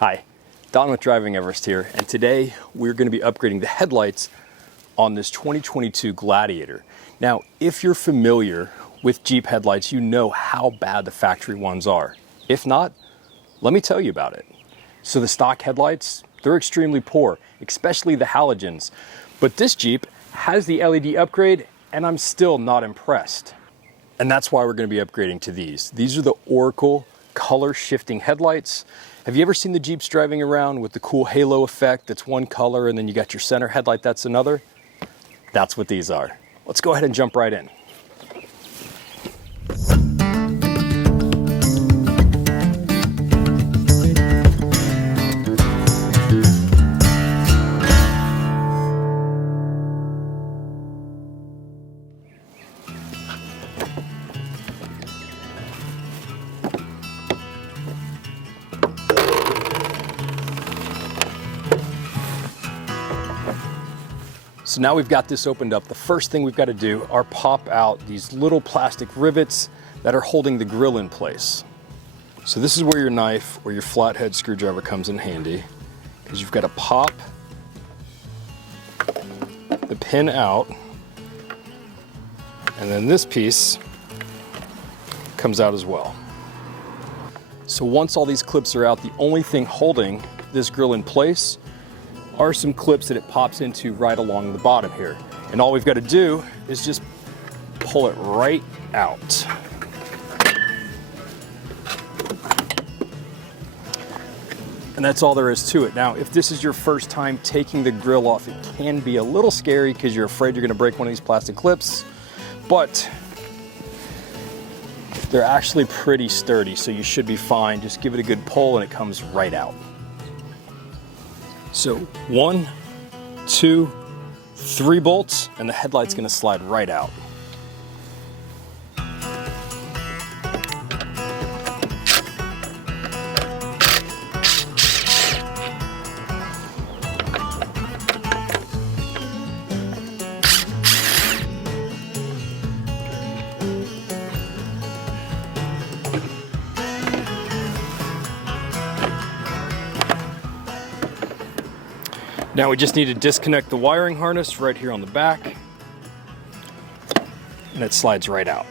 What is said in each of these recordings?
Hi, Don with Driving Everest here, and today we're going to be upgrading the headlights on this 2022 Gladiator. Now, if you're familiar with Jeep headlights, you know how bad the factory ones are. If not, let me tell you about it. So the stock headlights, they're extremely poor, especially the halogens. But this Jeep has the LED upgrade, and I'm still not impressed. And that's why we're going to be upgrading to these. These are the ORACLE ColorSHIFting headlights. Have you ever seen the Jeeps driving around with the cool halo effect that's one color and then you got your center headlight that's another? That's what these are. Let's go ahead and jump right in. So now we've got this opened up. The first thing we've got to do are pop out these little plastic rivets that are holding the grille in place. So this is where your knife or your flathead screwdriver comes in handy, because you've got to pop the pin out, and then this piece comes out as well. So once all these clips are out, the only thing holding this grille in place are some clips that it pops into right along the bottom here. And all we've got to do is just pull it right out. And that's all there is to it. Now, if this is your first time taking the grille off, it can be a little scary because you're afraid you're going to break one of these plastic clips, but they're actually pretty sturdy, so you should be fine. Just give it a good pull and it comes right out. So 1, 2, 3 bolts, and the headlight's gonna slide right out. Now we just need to disconnect the wiring harness right here on the back, and it slides right out.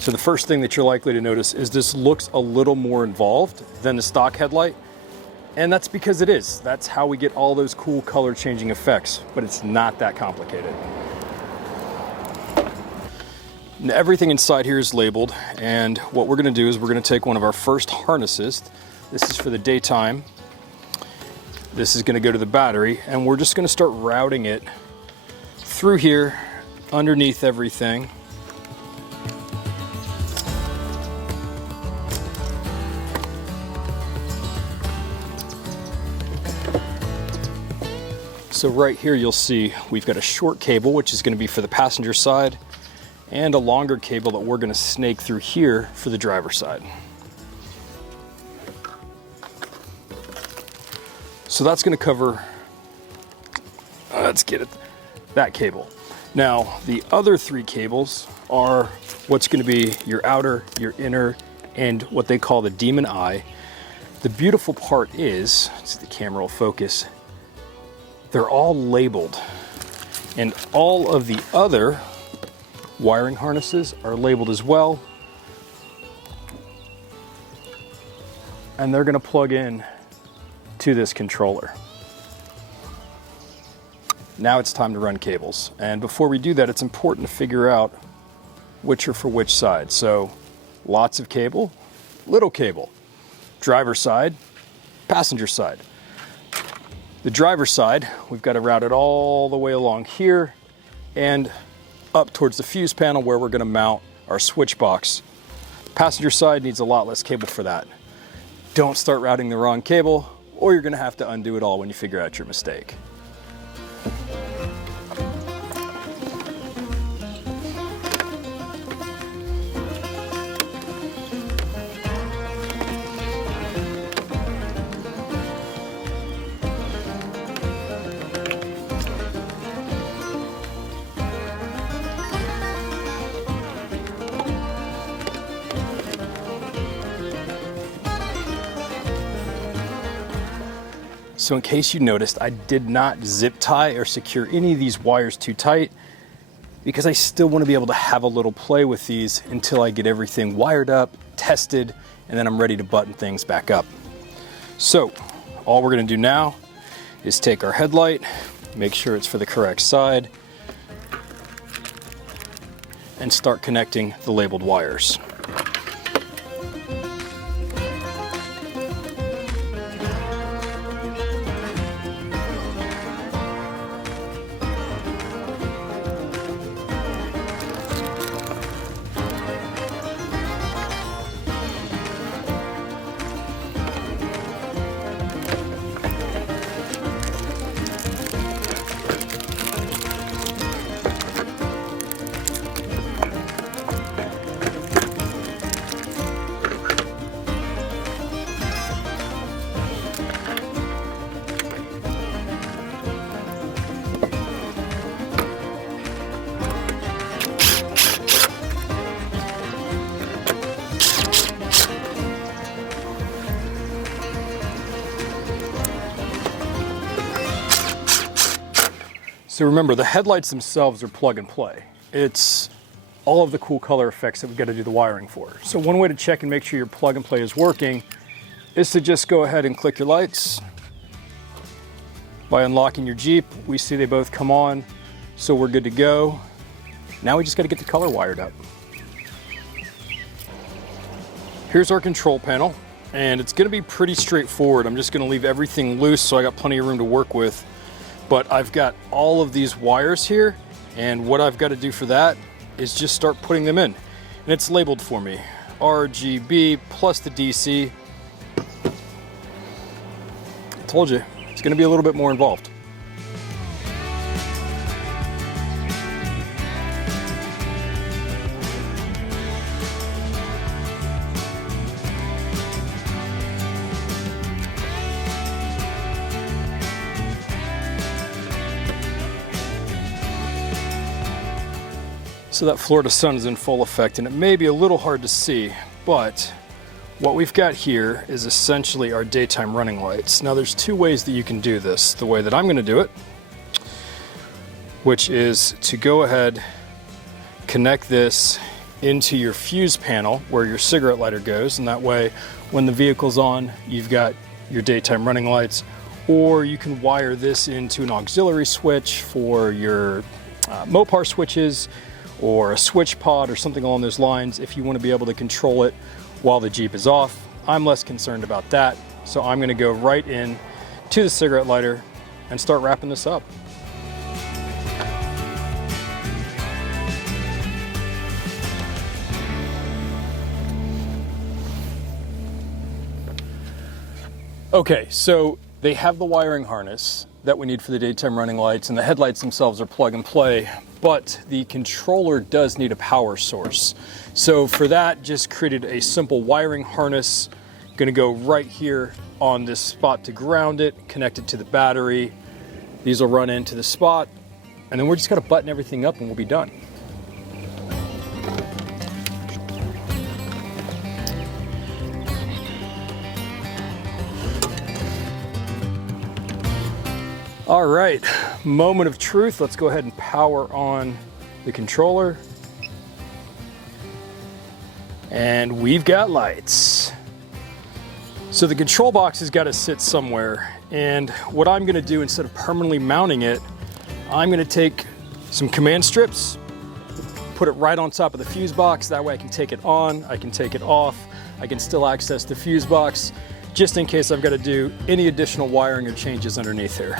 So the first thing that you're likely to notice is this looks a little more involved than the stock headlight, and that's because it is. That's how we get all those cool color changing effects, but it's not that complicated. Now, everything inside here is labeled, and what we're going to do is we're going to take one of our first harnesses. This is for the daytime. This is going to go to the battery, and we're just going to start routing it through here underneath everything. So right here you'll see we've got a short cable, which is going to be for the passenger side, and a longer cable that we're going to snake through here for the driver's side. So that's going to cover, let's get it, that cable. Now the other 3 cables are what's going to be your outer, your inner, and what they call the demon eye. The beautiful part is, let's see, the camera will focus, they're all labeled, and all of the other wiring harnesses are labeled as well, and they're going to plug in to this controller. Now it's time to run cables, and before we do that, it's important to figure out which are for which side. So lots of cable, little cable, driver side, passenger side. The driver's side, we've got to route it all the way along here, and up towards the fuse panel where we're going to mount our switch box. Passenger side needs a lot less cable for that. Don't start routing the wrong cable, or you're going to have to undo it all when you figure out your mistake. So in case you noticed, I did not zip tie or secure any of these wires too tight because I still want to be able to have a little play with these until I get everything wired up, tested, and then I'm ready to button things back up. So all we're going to do now is take our headlight, make sure it's for the correct side, and start connecting the labeled wires. So remember, the headlights themselves are plug and play. It's all of the cool color effects that we've got to do the wiring for. So one way to check and make sure your plug and play is working is to just go ahead and click your lights. By unlocking your Jeep, we see they both come on, so we're good to go. Now we just got to get the color wired up. Here's our control panel, and it's going to be pretty straightforward. I'm just going to leave everything loose so I got plenty of room to work with. But I've got all of these wires here, and what I've got to do for that is just start putting them in. And it's labeled for me, RGB plus the DC. I told you, it's going to be a little bit more involved. So that Florida sun is in full effect, and it may be a little hard to see, but what we've got here is essentially our daytime running lights. Now there's two ways that you can do this. The way that I'm going to do it, which is to go ahead, connect this into your fuse panel where your cigarette lighter goes, and that way when the vehicle's on, you've got your daytime running lights. Or you can wire this into an auxiliary switch for your Mopar switches, or a switch pod or something along those lines if you want to be able to control it while the Jeep is off. I'm less concerned about that, so I'm going to go right in to the cigarette lighter and start wrapping this up. Okay, so they have the wiring harness that we need for the daytime running lights, and the headlights themselves are plug and play, but the controller does need a power source. So for that, just created a simple wiring harness. Gonna go right here on this spot to ground it, connect it to the battery. These will run into the spot, and then we're just gonna button everything up and we'll be done. All right, moment of truth. Let's go ahead and power on the controller. And we've got lights. So the control box has got to sit somewhere. And what I'm gonna do, instead of permanently mounting it, I'm gonna take some command strips, put it right on top of the fuse box. That way I can take it on, I can take it off, I can still access the fuse box, just in case I've got to do any additional wiring or changes underneath here.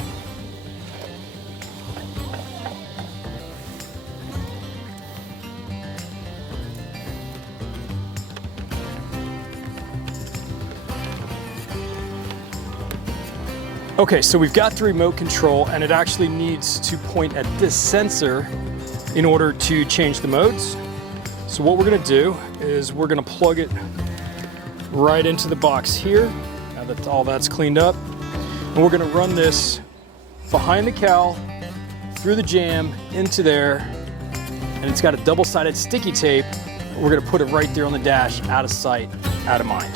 Okay, so we've got the remote control, and it actually needs to point at this sensor in order to change the modes. So what we're gonna do is we're gonna plug it right into the box here, now that all that's cleaned up. And we're gonna run this behind the cowl, through the jam, into there, and it's got a double-sided sticky tape. We're gonna put it right there on the dash, out of sight, out of mind.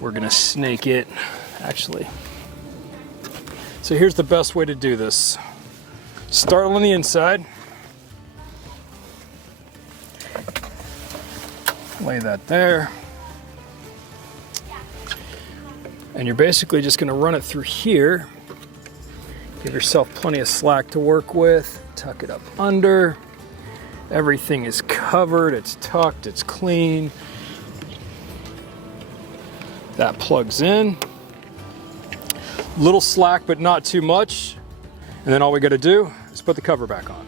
We're gonna snake it, actually. So here's the best way to do this. Start on the inside. Lay that there. And you're basically just gonna run it through here. Give yourself plenty of slack to work with. Tuck it up under. Everything is covered, it's tucked, it's clean. That plugs in. Little slack, but not too much. And then all we gotta do is put the cover back on.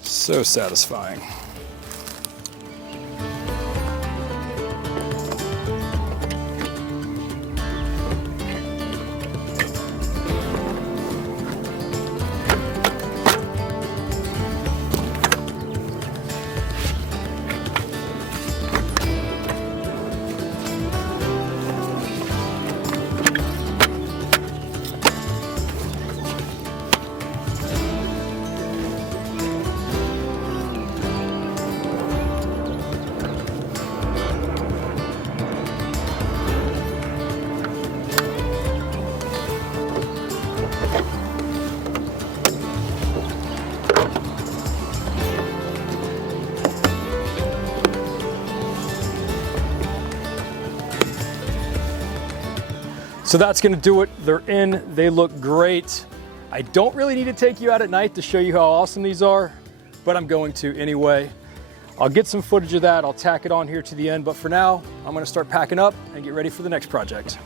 So satisfying. So that's gonna do it. They're in, they look great. I don't really need to take you out at night to show you how awesome these are, but I'm going to anyway. I'll get some footage of that, I'll tack it on here to the end, but for now, I'm gonna start packing up and get ready for the next project.